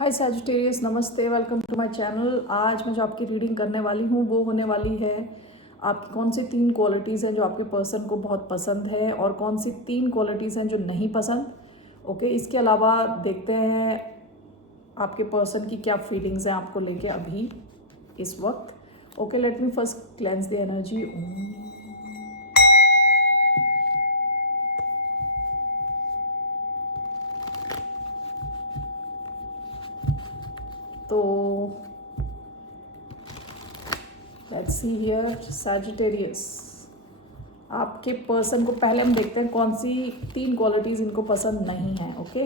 हाय Sagittarius, नमस्ते, welcome to my channel. आज मैं जो आपकी रीडिंग करने वाली हूँ वो होने वाली है आपकी कौन सी 3 क्वालिटीज़ हैं जो आपके पर्सन को बहुत पसंद है और कौन सी 3 क्वालिटीज़ हैं जो नहीं पसंद। ओके, इसके अलावा देखते हैं आपके पर्सन की क्या फीलिंग्स हैं आपको लेके अभी इस वक्त। Okay, let me first cleanse the energy. तो लेट्स सी हियर सैजिटेरियस, आपके पर्सन को पहले हम देखते हैं कौन सी 3 क्वालिटीज़ इनको पसंद नहीं है। ओके,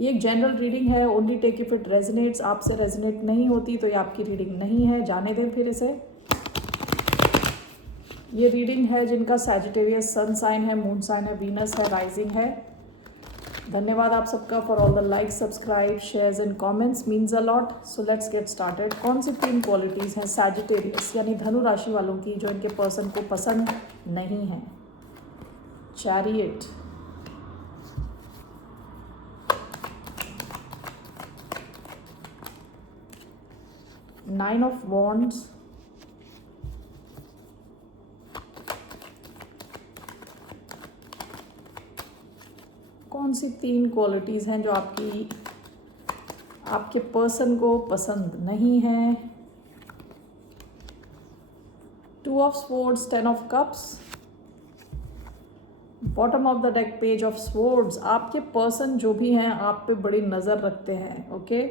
ये एक जनरल रीडिंग है, only take if it resonates. आपसे रेजोनेट नहीं होती तो ये आपकी रीडिंग नहीं है, जाने दें फिर इसे। ये रीडिंग है जिनका सैजिटेरियस सन साइन है, मून साइन है, वीनस है, राइजिंग है। धन्यवाद आप सबका for all the like, subscribe, shares and comments, means a lot. So let's get started. कौन सी 3 क्वालिटीज़ हैं सैजिटेरियस यानी धनु राशि वालों की जो इनके पर्सन को पसंद नहीं है? चैरियट, नाइन ऑफ वॉन्ड्स, कौन सी 3 क्वालिटीज़ हैं जो आपके पर्सन को पसंद नहीं है? 2 of swords, 10 of cups, bottom of the deck page of swords. आपके पर्सन जो भी हैं आप पे बड़ी नज़र रखते हैं। ओके,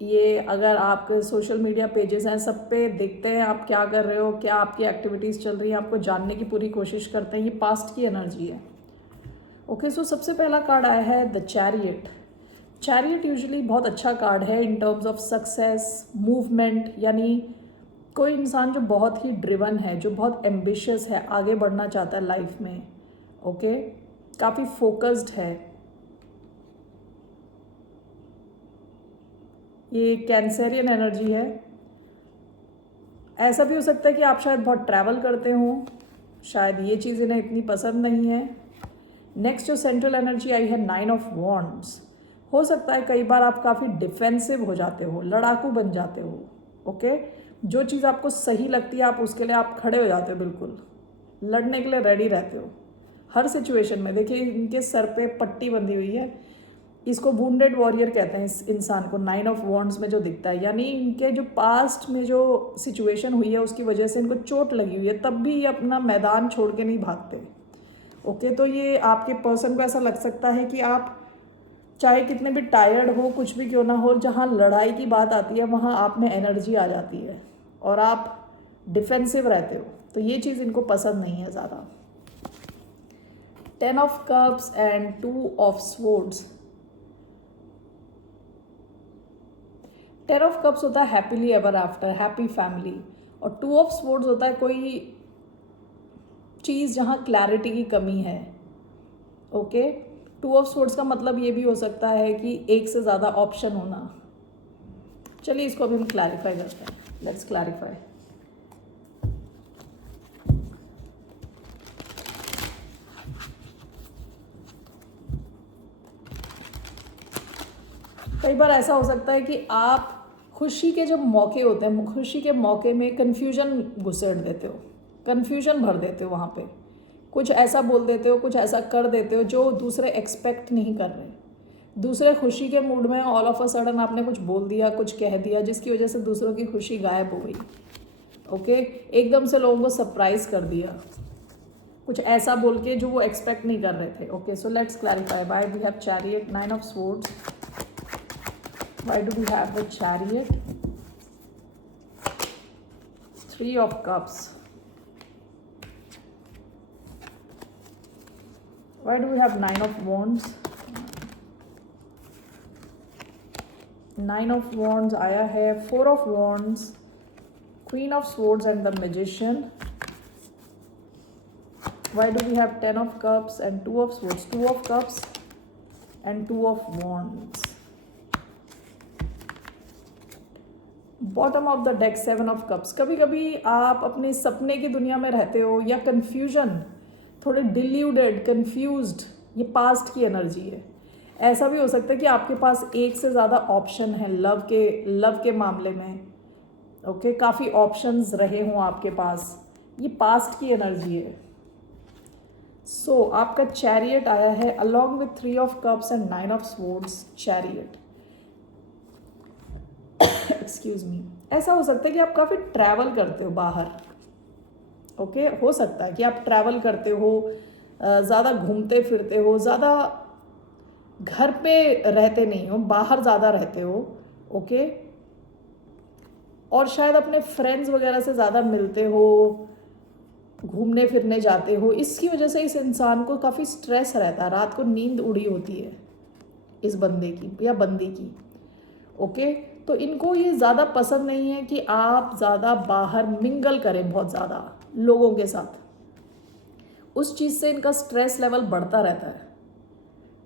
ये अगर आपके सोशल मीडिया पेजेस हैं सब पे देखते हैं आप क्या कर रहे हो, क्या आपकी एक्टिविटीज़ चल रही हैं, आपको जानने की पूरी कोशिश करते हैं। ये पास्ट की एनर्जी है। ओके, सो सबसे पहला कार्ड आया है द चैरियट। चैरियट यूजुअली बहुत अच्छा कार्ड है in terms of success, movement, यानी कोई इंसान जो बहुत ही ड्रिवन है, जो बहुत एम्बिशियस है, आगे बढ़ना चाहता है लाइफ में। ओके, काफ़ी फोकस्ड है। ये कैंसेरियन एनर्जी है। ऐसा भी हो सकता है कि आप शायद बहुत ट्रैवल करते हो, शायद ये चीज़ इन्हें इतनी पसंद नहीं है। नेक्स्ट जो सेंट्रल एनर्जी आई है 9 ऑफ वॉन्ड्स। हो सकता है कई बार आप काफ़ी डिफेंसिव हो जाते हो, लड़ाकू बन जाते हो। ओके, जो चीज़ आपको सही लगती है आप उसके लिए आप खड़े हो जाते हो, बिल्कुल लड़ने के लिए रेडी रहते हो हर सिचुएशन में। देखिए इनके सर पे पट्टी बंधी हुई है, इसको वुंडेड वॉरियर कहते हैं इस इंसान को, 9 ऑफ वॉन्ड्स में जो दिखता है। यानी इनके जो पास्ट में जो सिचुएशन हुई है उसकी वजह से इनको चोट लगी हुई है, तब भी ये अपना मैदान छोड़ के नहीं भागते। ओके, तो ये आपके पर्सन को ऐसा लग सकता है कि आप चाहे कितने भी टायर्ड हो, कुछ भी क्यों ना हो, जहाँ लड़ाई की बात आती है वहाँ आप में एनर्जी आ जाती है और आप डिफेंसिव रहते हो। तो ये चीज़ इनको पसंद नहीं है ज़्यादा। 10 of cups and 2 of swords. 10 of cups होता है happily ever after, happy family, और 2 ऑफ स्वॉर्ड्स होता है कोई चीज़ जहाँ क्लैरिटी की कमी है। ओके, 2 ऑफ स्वॉर्ड्स का मतलब ये भी हो सकता है कि एक से ज़्यादा ऑप्शन होना। चलिए इसको अभी हम क्लैरिफाई करते हैं। Let's clarify. कई बार ऐसा हो सकता है कि आप खुशी के जब मौके होते हैं, खुशी के मौके में कन्फ्यूजन घुसेड़ देते हो, कन्फ्यूजन भर देते हो, वहाँ पे कुछ ऐसा बोल देते हो, कुछ ऐसा कर देते हो जो दूसरे एक्सपेक्ट नहीं कर रहे। दूसरे खुशी के मूड में ऑल ऑफ अ सडन आपने कुछ बोल दिया, कुछ कह दिया, जिसकी वजह से दूसरों की खुशी गायब हो गई। ओके, एकदम से लोगों को सरप्राइज कर दिया, कुछ ऐसा बोल के जो वो एक्सपेक्ट नहीं कर रहे थे। Okay, so let's clarify. Why we have chariot, 9 of swords, why do we have the chariot, 3 of cups, why do we have 9 of wands? 9 of wands आया है, 4 of wands, queen of swords and the magician. Why do we have 10 of cups and 2 of swords? 2 of cups and 2 of wands. Bottom of the deck 7 of cups. कभी कभी आप अपने सपने की दुनिया में रहते हो या कन्फ्यूजन, थोड़े डिल्यूडेड, कन्फ्यूज्ड, ये पास्ट की एनर्जी है। ऐसा भी हो सकता है कि आपके पास एक से ज़्यादा ऑप्शन है लव के मामले में। ओके, काफ़ी ऑप्शंस रहे हों आपके पास। ये पास्ट की एनर्जी है। सो आपका चैरियट आया है along with 3 of cups and 9 of swords, chariot. Excuse me. ऐसा हो सकता है कि आप काफ़ी ट्रैवल करते हो बाहर। ओके, हो सकता है कि आप ट्रैवल करते हो, ज़्यादा घूमते फिरते हो, ज़्यादा घर पे रहते नहीं हो, बाहर ज़्यादा रहते हो। ओके, और शायद अपने फ्रेंड्स वगैरह से ज़्यादा मिलते हो, घूमने फिरने जाते हो। इसकी वजह से इस इंसान को काफ़ी स्ट्रेस रहता है, रात को नींद उड़ी होती है इस बंदे की या बंदी की। ओके, तो इनको ये ज़्यादा पसंद नहीं है कि आप ज़्यादा बाहर मिंगल करें बहुत ज़्यादा लोगों के साथ। उस चीज़ से इनका स्ट्रेस लेवल बढ़ता रहता है।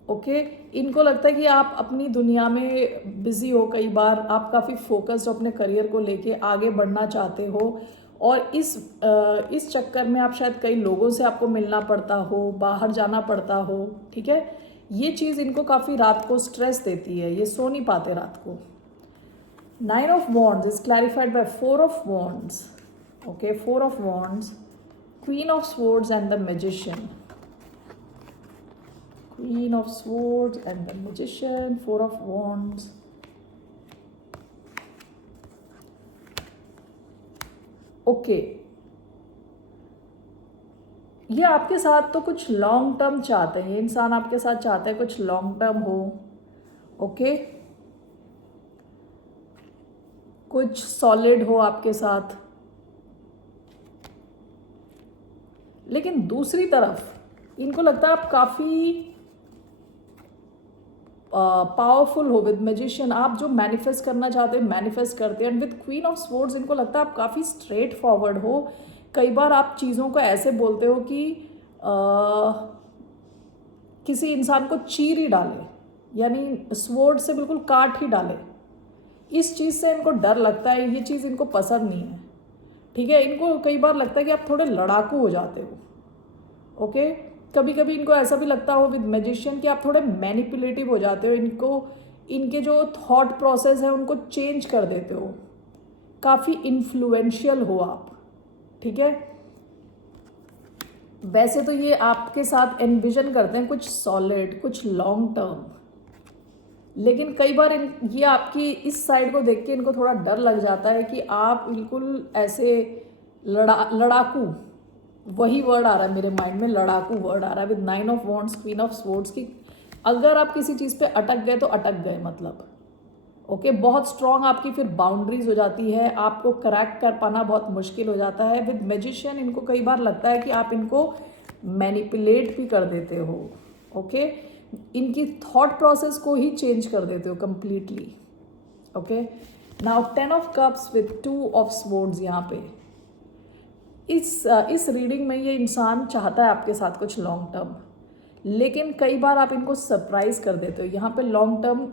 ओके, इनको लगता है कि आप अपनी दुनिया में बिज़ी हो, कई बार आप काफ़ी फोकस्ड हो अपने करियर को लेके, आगे बढ़ना चाहते हो, और इस चक्कर में आप शायद कई लोगों से आपको मिलना पड़ता हो, बाहर जाना पड़ता हो। ठीक है, ये चीज़ इनको काफ़ी रात को स्ट्रेस देती है, ये सो नहीं पाते रात को। 9 of Wands is clarified by 4 of Wands. Okay, 4 of Wands, Queen of Swords and the Magician. Queen of Swords and the Magician, 4 of Wands. Okay, ये आपके साथ तो कुछ लॉन्ग टर्म चाहते हैं, ये इंसान आपके साथ चाहते हैं कुछ लॉन्ग टर्म हो। ओके, कुछ सॉलिड हो आपके साथ। लेकिन दूसरी तरफ इनको लगता है आप काफ़ी पावरफुल हो विद मैजिशियन। आप जो मैनिफेस्ट करना चाहते हो मैनिफेस्ट करते हैं। And with queen of swords इनको लगता है आप काफ़ी स्ट्रेट फॉरवर्ड हो। कई बार आप चीज़ों को ऐसे बोलते हो कि किसी इंसान को चीर ही डाले, यानी स्वॉर्ड से बिल्कुल काट ही डाले। इस चीज़ से इनको डर लगता है, ये चीज़ इनको पसंद नहीं है। ठीक है, इनको कई बार लगता है कि आप थोड़े लड़ाकू हो जाते हो। ओके, कभी कभी इनको ऐसा भी लगता हो विद मैजिशियन कि आप थोड़े मैनिपुलेटिव हो जाते हो, इनके जो थॉट प्रोसेस है उनको चेंज कर देते हो, काफ़ी इन्फ्लुएंशियल हो आप। ठीक है, वैसे तो ये आपके साथ एनविजन करते हैं कुछ सॉलिड, कुछ लॉन्ग टर्म, लेकिन कई बार ये आपकी इस साइड को देख के इनको थोड़ा डर लग जाता है कि आप बिल्कुल ऐसे लड़ाकू, वही वर्ड आ रहा है मेरे माइंड में, लड़ाकू वर्ड आ रहा है with 9 of wands, queen of swords की। अगर आप किसी चीज़ पे अटक गए तो अटक गए, मतलब ओके, बहुत स्ट्रॉन्ग आपकी फिर बाउंड्रीज हो जाती है, आपको क्रैक कर पाना बहुत मुश्किल हो जाता है। विद मैजिशियन इनको कई बार लगता है कि आप इनको मैनिपुलेट भी कर देते हो। ओके, इनकी थॉट प्रोसेस को ही चेंज कर देते हो completely. Okay, now 10 of cups with 2 of swords. यहाँ पे इस रीडिंग में ये इंसान चाहता है आपके साथ कुछ लॉन्ग टर्म, लेकिन कई बार आप इनको सरप्राइज कर देते हो। यहाँ पे लॉन्ग टर्म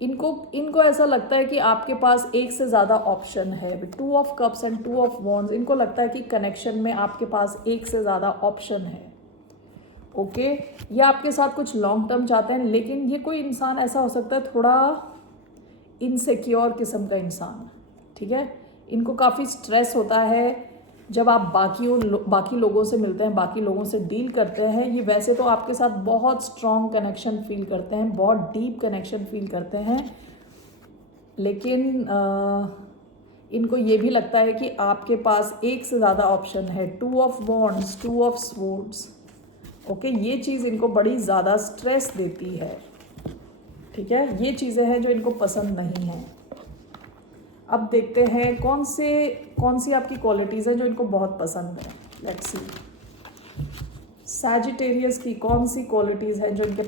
इनको ऐसा लगता है कि आपके पास एक से ज़्यादा ऑप्शन है। 2 of cups and 2 of wands, इनको लगता है कि कनेक्शन में आपके पास एक से ज़्यादा ऑप्शन है। ओके, ये आपके साथ कुछ लॉन्ग टर्म चाहते हैं, लेकिन ये कोई इंसान ऐसा हो सकता है थोड़ा इनसिक्योर किस्म का इंसान। ठीक है, इनको काफ़ी स्ट्रेस होता है जब आप बाकी लोगों से मिलते हैं, बाकी लोगों से डील करते हैं। ये वैसे तो आपके साथ बहुत स्ट्रॉन्ग कनेक्शन फील करते हैं, बहुत डीप कनेक्शन फील करते हैं, लेकिन इनको ये भी लगता है कि आपके पास एक से ज़्यादा ऑप्शन है। 2 of wands, 2 of swords. Okay, ये चीज़ इनको बड़ी ज़्यादा स्ट्रेस देती है। ठीक है, ये चीज़ें हैं जो इनको पसंद नहीं हैं। अब देखते हैं कौन सी आपकी क्वालिटीज़ हैं जो इनको बहुत पसंद है। लेट्स सी, सैजिटेरियस की कौन सी क्वालिटीज़ हैं जो इनके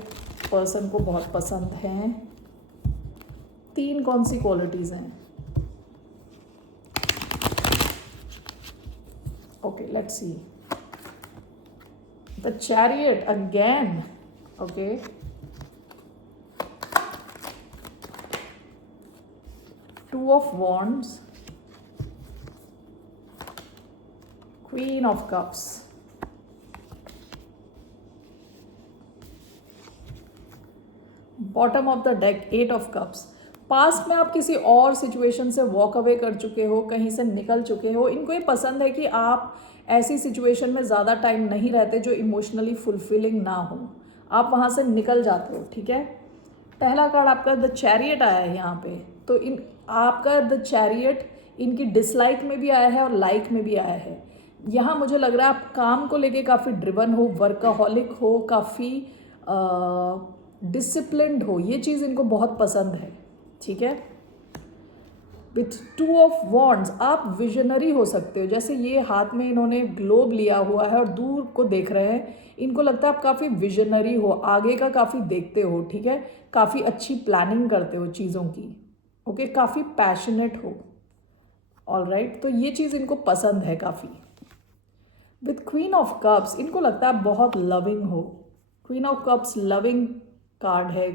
पर्सन को बहुत पसंद हैं। 3 कौन सी क्वालिटीज़ हैं। Okay, let's see, the chariot again. Okay, Two of Wands, Queen of Cups, bottom of the deck 8 of cups. Past में आप किसी और सिचुएशन से वॉक अवे कर चुके हो, कहीं से निकल चुके हो। इनको ये पसंद है कि आप ऐसी सिचुएशन में ज़्यादा टाइम नहीं रहते जो इमोशनली फुलफिलिंग ना हो, आप वहाँ से निकल जाते हो। ठीक है, पहला कार्ड आपका द चैरियट आया है यहाँ पे। तो इन आपका द चैरियट इनकी डिसलाइक में भी आया है और लाइक में भी आया है। यहाँ मुझे लग रहा है आप काम को लेके काफ़ी ड्रिवन हो, वर्काहॉलिक हो, काफ़ी डिसिप्लिन्ड हो। ये चीज़ इनको बहुत पसंद है। ठीक है, विथ 2 ऑफ वॉन्ड्स आप विजनरी हो सकते हो। जैसे ये हाथ में इन्होंने ग्लोब लिया हुआ है और दूर को देख रहे हैं। इनको लगता है आप काफ़ी विजनरी हो, आगे का काफ़ी देखते हो। ठीक है, काफ़ी अच्छी प्लानिंग करते हो चीज़ों की। ओके, काफ़ी पैशनेट हो। ऑल राइट, तो ये चीज़ इनको पसंद है काफ़ी। विथ क्वीन ऑफ कप्स इनको लगता है आप बहुत लविंग हो। Queen of cups loving card है,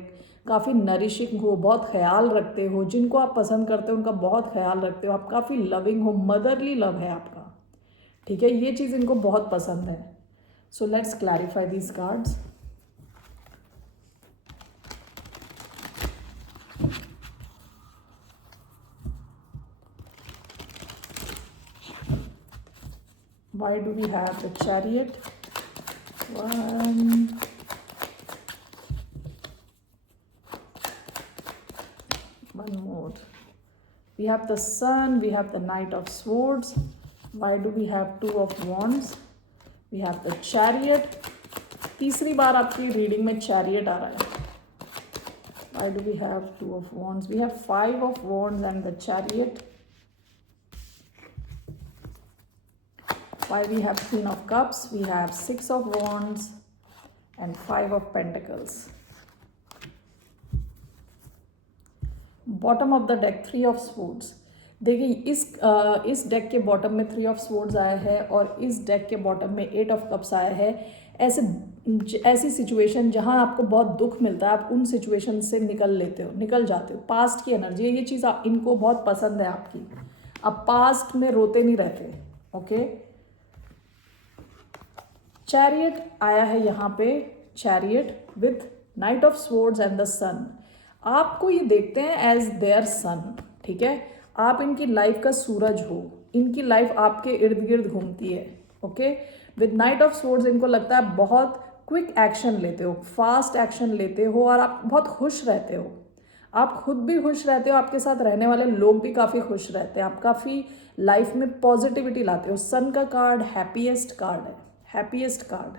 काफ़ी नरिशिंग हो, बहुत ख्याल रखते हो। जिनको आप पसंद करते हो उनका बहुत ख्याल रखते हो, आप काफ़ी लविंग हो, मदरली लव है आपका। ठीक है, ये चीज़ इनको बहुत पसंद है। सो let's clarify these cards. Why do we have the Chariot? One more. We have the Sun, we have the Knight of Swords. Why do we have 2 of Wands? We have the Chariot. तीसरी बार आपकी reading में Chariot आ रहा है। Why do we have 2 of Wands? We have 5 of Wands and the Chariot. Why we have Queen of Cups? We have 6 of Wands and 5 of Pentacles. Bottom of the deck 3 of swords. देखिए इस deck के bottom में 3 of swords आया है और इस deck के bottom में 8 ऑफ कप्स आया है। ऐसी सिचुएशन जहां आपको बहुत दुख मिलता है, आप उन सिचुएशन से निकल जाते हो। पास्ट की एनर्जी है ये चीज़, इनको बहुत पसंद है आपकी। आप पास्ट में रोते नहीं रहते। ओके, चैरियट आया है यहाँ पे, chariot with knight of swords and the sun. आपको ये देखते हैं एज देयर सन। ठीक है, आप इनकी लाइफ का सूरज हो, इनकी लाइफ आपके इर्द गिर्द घूमती है। Okay, with knight of swords इनको लगता है बहुत क्विक एक्शन लेते हो, फास्ट एक्शन लेते हो और आप बहुत खुश रहते हो। आप खुद भी खुश रहते हो, आपके साथ रहने वाले लोग भी काफ़ी खुश रहते हैं। आप काफ़ी लाइफ में पॉजिटिविटी लाते हो। सन का कार्ड हैप्पीएस्ट कार्ड है, हैप्पीएस्ट कार्ड।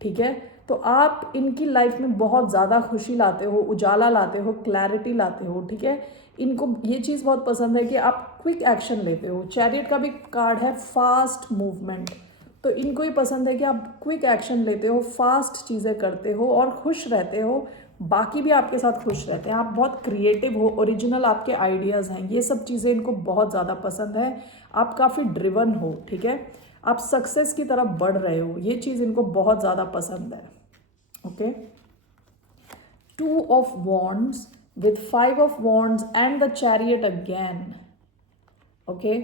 ठीक है, तो आप इनकी लाइफ में बहुत ज़्यादा खुशी लाते हो, उजाला लाते हो, क्लैरिटी लाते हो। ठीक है, इनको ये चीज़ बहुत पसंद है कि आप क्विक एक्शन लेते हो। चैरियट का भी कार्ड है फास्ट मूवमेंट, तो इनको ही पसंद है कि आप क्विक एक्शन लेते हो, फास्ट चीज़ें करते हो और खुश रहते हो। बाकी भी आपके साथ खुश रहते हैं। आप बहुत क्रिएटिव हो, ओरिजिनल आपके आइडियाज़ हैं, ये सब चीज़ें इनको बहुत ज़्यादा पसंद है। आप काफ़ी ड्रिवन हो। ठीक है, आप सक्सेस की तरफ बढ़ रहे हो, ये चीज़ इनको बहुत ज़्यादा पसंद है। Okay, 2 of Wands with 5 of Wands and the Chariot again. Okay,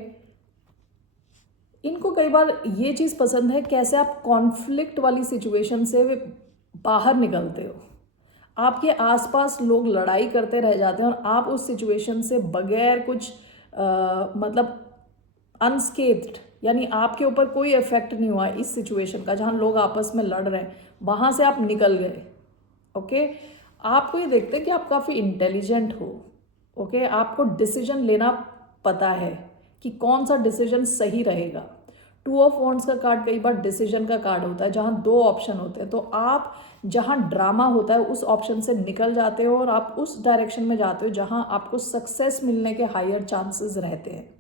इनको कई बार ये चीज़ पसंद है कैसे आप कॉन्फ्लिक्ट वाली सिचुएशन से बाहर निकलते हो। आपके आसपास लोग लड़ाई करते रह जाते हैं और आप उस सिचुएशन से बगैर कुछ मतलब अनस्केथ्ड, यानी आपके ऊपर कोई इफेक्ट नहीं हुआ इस सिचुएशन का, जहाँ लोग आपस में लड़ रहे हैं, वहाँ से आप निकल गए। ओके, आपको ये देखते हैं कि आप काफ़ी इंटेलिजेंट हो। ओके, आपको डिसीजन लेना पता है कि कौन सा डिसीजन सही रहेगा। 2 ऑफ वॉन्ड्स का कार्ड कई बार डिसीजन का कार्ड होता है, जहाँ 2 ऑप्शन होते हैं, तो आप जहाँ ड्रामा होता है उस ऑप्शन से निकल जाते हो और आप उस डायरेक्शन में जाते हो जहाँ आपको सक्सेस मिलने के हायर चांसेस रहते हैं।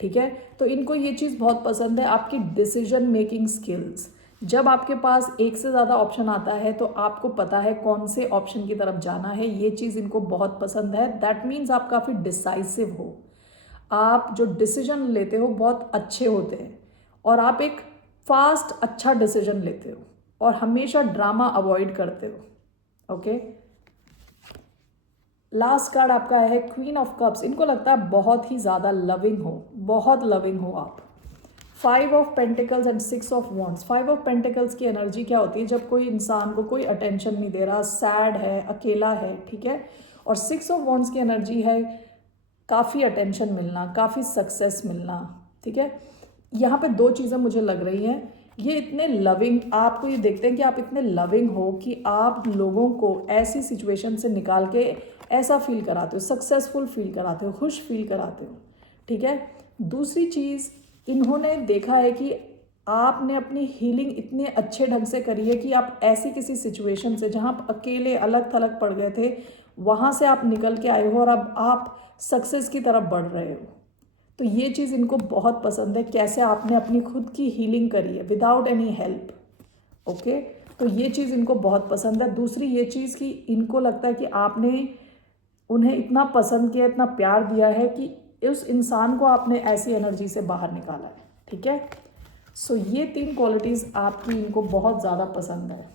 ठीक है, तो इनको ये चीज़ बहुत पसंद है, आपकी डिसीजन मेकिंग स्किल्स। जब आपके पास एक से ज़्यादा ऑप्शन आता है तो आपको पता है कौन से ऑप्शन की तरफ जाना है, ये चीज़ इनको बहुत पसंद है। दैट मीन्स आप काफ़ी डिसाइसिव हो, आप जो डिसीजन लेते हो बहुत अच्छे होते हैं और आप एक फास्ट अच्छा डिसीजन लेते हो और हमेशा ड्रामा अवॉइड करते हो। ओके, लास्ट कार्ड आपका है क्वीन ऑफ कप्स। इनको लगता है बहुत ही ज़्यादा लविंग हो, बहुत लविंग हो आप। 5 of pentacles and 6 of wands. 5 of pentacles की एनर्जी क्या होती है? जब कोई इंसान को कोई अटेंशन नहीं दे रहा, सैड है, अकेला है, ठीक है। और 6 ऑफ वॉन्ड्स की एनर्जी है काफ़ी अटेंशन मिलना, काफ़ी सक्सेस मिलना, ठीक है। यहाँ पे दो चीज़ें मुझे लग रही हैं। ये इतने लविंग, आपको ये देखते हैं कि आप इतने लविंग हो कि आप लोगों को ऐसी सिचुएशन से निकाल के ऐसा फील कराते हो, सक्सेसफुल फील कराते हो, खुश फील कराते हो, ठीक है। दूसरी चीज़, इन्होंने देखा है कि आपने अपनी हीलिंग इतने अच्छे ढंग से करी है कि आप ऐसी किसी सिचुएशन से जहाँ आप अकेले अलग थलग पड़ गए थे, वहाँ से आप निकल के आए हो और अब आप सक्सेस की तरफ बढ़ रहे हो। तो ये चीज़ इनको बहुत पसंद है, कैसे आपने अपनी खुद की हीलिंग करी है विदाउट एनी हेल्प। ओके, तो ये चीज़ इनको बहुत पसंद है। दूसरी ये चीज़ कि इनको लगता है कि आपने उन्हें इतना पसंद किया, इतना प्यार दिया है कि उस इंसान को आपने ऐसी एनर्जी से बाहर निकाला है, ठीक है। सो ये 3 क्वालिटीज़ आपकी इनको बहुत ज़्यादा पसंद है।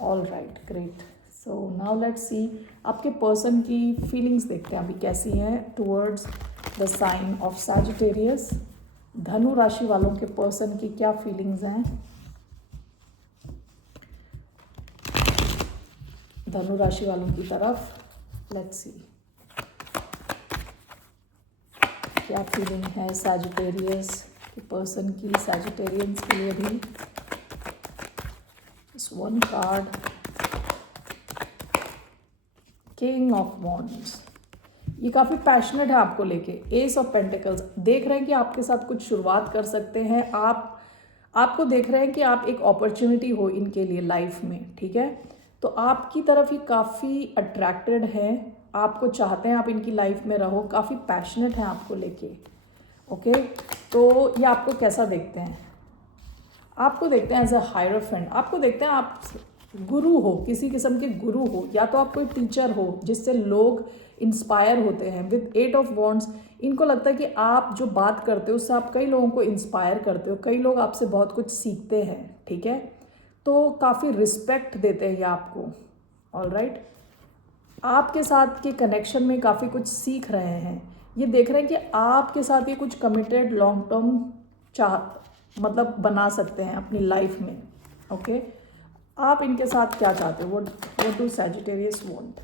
All right, great. So now let's see आपके पर्सन की फीलिंग्स देखते हैं अभी कैसी हैं towards the sign of Sagittarius. धनु राशि वालों के पर्सन की क्या फीलिंग्स हैं धनु राशि वालों की तरफ? लेट्स सी क्या फीलिंग है सैजिटेरियस के पर्सन की, सैजिटेरियंस के लिए भी। इस one card, king of wands. ये काफ़ी पैशनेट है आपको लेके। एस ऑफ पेंटिकल्स, देख रहे हैं कि आपके साथ कुछ शुरुआत कर सकते हैं। आपको देख रहे हैं कि आप एक अपॉर्चुनिटी हो इनके लिए लाइफ में, ठीक है। तो आपकी तरफ ही काफ़ी अट्रैक्टेड हैं, आपको चाहते हैं आप इनकी लाइफ में रहो, काफ़ी पैशनेट हैं आपको लेके। ओके, तो ये आपको कैसा देखते हैं? आपको देखते हैं एज अ हायरोफेंट। आपको देखते हैं आप गुरु हो, किसी किस्म के गुरु हो, या तो आप कोई टीचर हो जिससे लोग इंस्पायर होते हैं। विद 8 ऑफ वॉन्ड्स, इनको लगता है कि आप जो बात करते हो उससे आप कई लोगों को इंस्पायर करते हो, कई लोग आपसे बहुत कुछ सीखते हैं, ठीक है। तो काफ़ी रिस्पेक्ट देते हैं ये आपको। ऑल राइट, आपके साथ के कनेक्शन में काफ़ी कुछ सीख रहे हैं। ये देख रहे हैं कि आपके साथ ये कुछ कमिटेड लॉन्ग टर्म मतलब बना सकते हैं अपनी लाइफ में। ओके, आप इनके साथ क्या चाहते हो? What do Sagittarius want?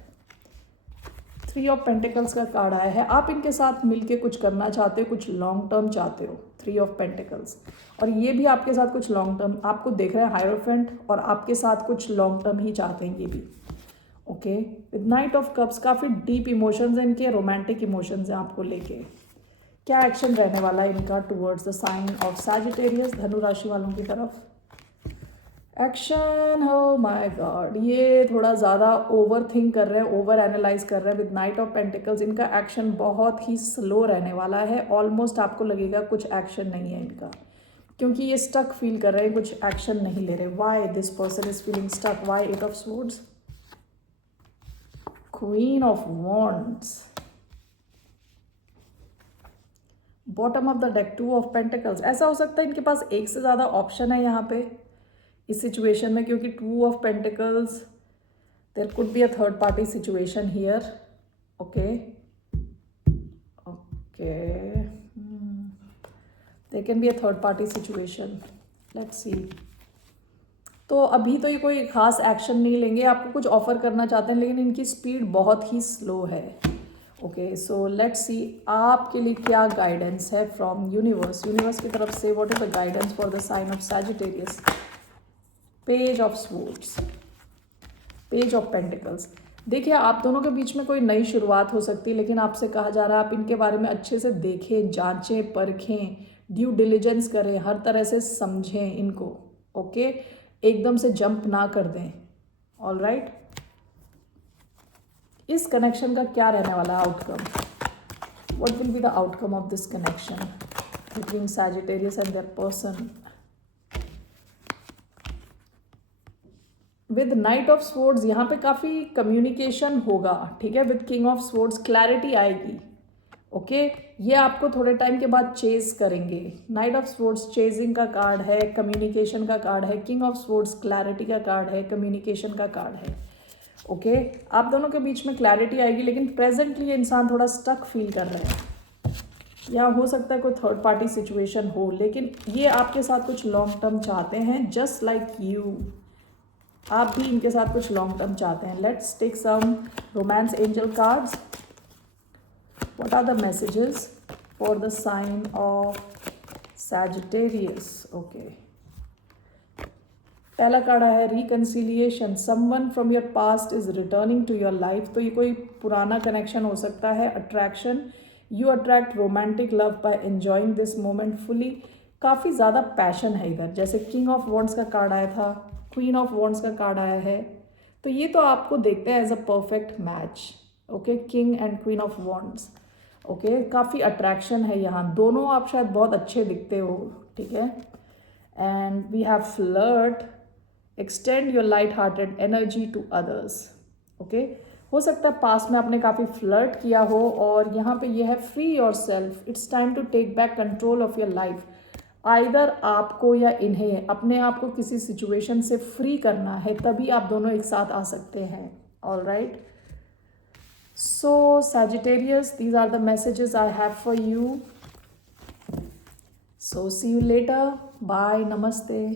3 of pentacles का कार्ड आया है। आप इनके साथ मिलके कुछ करना चाहते हो, कुछ लॉन्ग टर्म चाहते हो। 3 ऑफ पेंटिकल्स, और ये भी आपके साथ कुछ लॉन्ग टर्म आपको देख रहे हैं हायरोफेंट, और आपके साथ कुछ लॉन्ग टर्म ही चाहते हैं ये भी। Okay, with knight of cups, काफ़ी डीप इमोशंस हैं इनके, रोमांटिक इमोशंस हैं आपको लेके। क्या एक्शन रहने वाला है इनका towards the sign of Sagittarius, धनु राशि वालों की तरफ? एक्शन, हो माय गॉड, ये थोड़ा ज़्यादा ओवर थिंक कर रहे हैं, ओवर एनालाइज कर रहे हैं। विद नाइट ऑफ पेंटिकल्स, इनका एक्शन बहुत ही स्लो रहने वाला है। ऑलमोस्ट आपको लगेगा कुछ एक्शन नहीं है इनका, क्योंकि ये स्टक फील कर रहे हैं, कुछ एक्शन नहीं ले रहे। Why this person is feeling stuck? Why 8 of swords, queen of wands, bottom of the deck 2 of pentacles. ऐसा हो सकता है इनके पास एक से ज़्यादा ऑप्शन है यहाँ पे इस सिचुएशन में, क्योंकि 2 of pentacles, there could be a third party situation here. Okay okay, there can be a third party situation. Let's see. तो अभी तो ये कोई खास एक्शन नहीं लेंगे, आपको कुछ ऑफर करना चाहते हैं, लेकिन इनकी स्पीड बहुत ही स्लो है। ओके, सो लेट्स सी आपके लिए क्या गाइडेंस है फ्रॉम यूनिवर्स। यूनिवर्स की तरफ से what is the guidance for the sign of Sagittarius? Page of swords, page of pentacles. देखिए, आप दोनों के बीच में कोई नई शुरुआत हो सकती है, लेकिन आपसे कहा जा रहा है आप इनके बारे में अच्छे से देखें, जांचें, परखें, ड्यू डिलिजेंस करें, हर तरह से समझें इनको। ओके, एकदम से जंप ना कर दें। ऑल राइट, इस कनेक्शन का क्या रहने वाला है outcome? What will be the outcome of this connection between Sagittarius and their person? With knight of swords, यहाँ पे काफ़ी कम्युनिकेशन होगा, ठीक है। With king of swords, clarity आएगी। ओके, ये आपको थोड़े टाइम के बाद चेज करेंगे। नाइट ऑफ स्वॉर्ड्स चेजिंग का कार्ड है, कम्युनिकेशन का कार्ड है। किंग ऑफ स्वॉर्ड्स क्लैरिटी का कार्ड है, कम्युनिकेशन का कार्ड है। ओके, आप दोनों के बीच में क्लैरिटी आएगी, लेकिन प्रेजेंटली ये इंसान थोड़ा स्टक फील कर रहे हैं। या हो सकता है कोई थर्ड पार्टी सिचुएशन हो, लेकिन ये आपके साथ कुछ लॉन्ग टर्म चाहते हैं, जस्ट लाइक यू। आप भी इनके साथ कुछ लॉन्ग टर्म चाहते हैं। Let's take some romance angel cards. What are the messages for the sign of Sagittarius? Okay, पहला कार्ड आया है reconciliation. Someone from your past is returning to your life. तो ये कोई पुराना कनेक्शन हो सकता है। Attraction, you attract romantic love by enjoying this moment fully. काफ़ी ज़्यादा पैशन है इधर, जैसे किंग ऑफ वॉन्ड्स का कार्ड आया था, क्वीन ऑफ वॉन्ड्स का कार्ड आया है। तो ये तो आपको देखते हैं as a perfect match. Okay, king and queen of wands. Okay, काफ़ी अट्रैक्शन है यहाँ, दोनों आप शायद बहुत अच्छे दिखते हो। ठीक है, and we have flirt, extend your light hearted energy to others. Okay, हो सकता है पास्ट में आपने काफ़ी फ्लर्ट किया हो, और यहाँ पे ये है free your self, it's time to take back control of your life. Either आपको या इन्हें अपने आप को किसी सिचुएशन से फ्री करना है, तभी आप दोनों एक साथ आ सकते हैं। All right, so Sagittarius, these are the messages I have for you. So see you later, bye, नमस्ते।